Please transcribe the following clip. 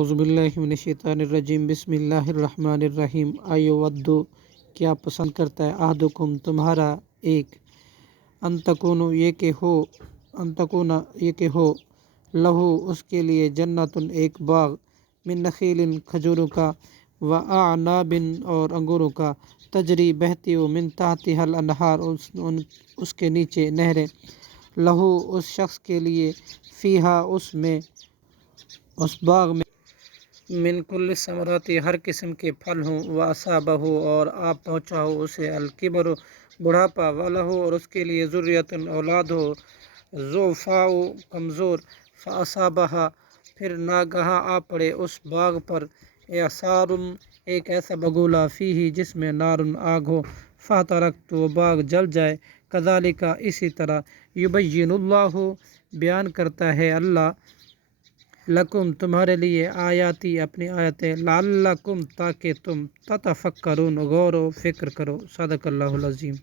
اعوذ باللہ من الشیطان الرجیم بسم اللہ الرحمن الرحیم ایودو کیا پسند کرتا ہے احدکم تمہارا ایک انتکون یہ کہ ہو لہو اس کے لیے جنتن ایک باغ من نخیل کھجوروں کا و اعناب اور انگوروں کا تجری بہتی ہو من تحتها الانہار اس کے نیچے نہریں لہو اس شخص کے لیے فیہا اس باغ میں من کل الثمرات ہر قسم کے پھل ہوں واصابہ اور آپ پہنچا ہو اسے الکبر بڑھاپا ولہو اور اس کے لیے ذریۃ اولاد ہو ضعفاء کمزور فاصابہ پھر ناگہاں آ پڑے اس باغ پر اعصار ایک ایسا بگولا فیہ جس میں نار آگ ہو فاحترقت تو وہ باغ جل جائے کذالک اسی طرح یبین اللہ بیان کرتا ہے اللہ لکم تمہارے لیے آیاتی اپنی آیتیں لعلکم تاکہ تم تتفکرون غور و فکر کرو صدق اللہ العظیم۔